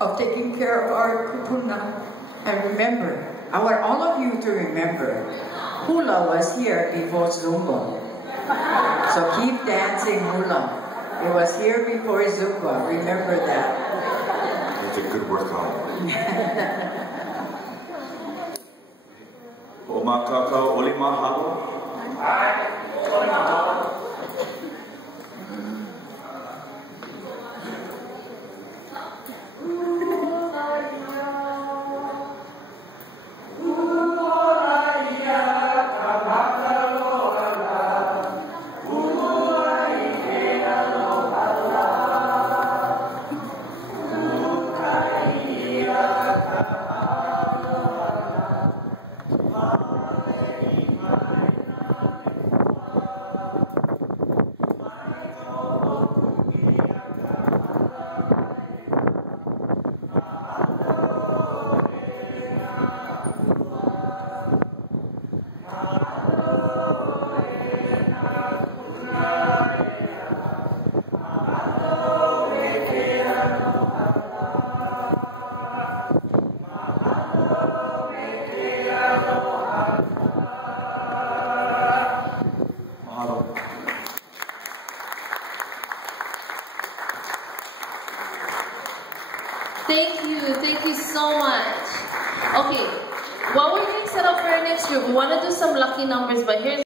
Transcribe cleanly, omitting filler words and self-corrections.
of taking care of our kupuna. And remember, I want all of you to remember, hula was here before Zumba. So keep dancing hula. It was here before Zumba. Remember that. That's a good workout. O makakao oli mahalo. Thank you so much. Okay, while we're getting set up for our next group, we want to do some lucky numbers, but here's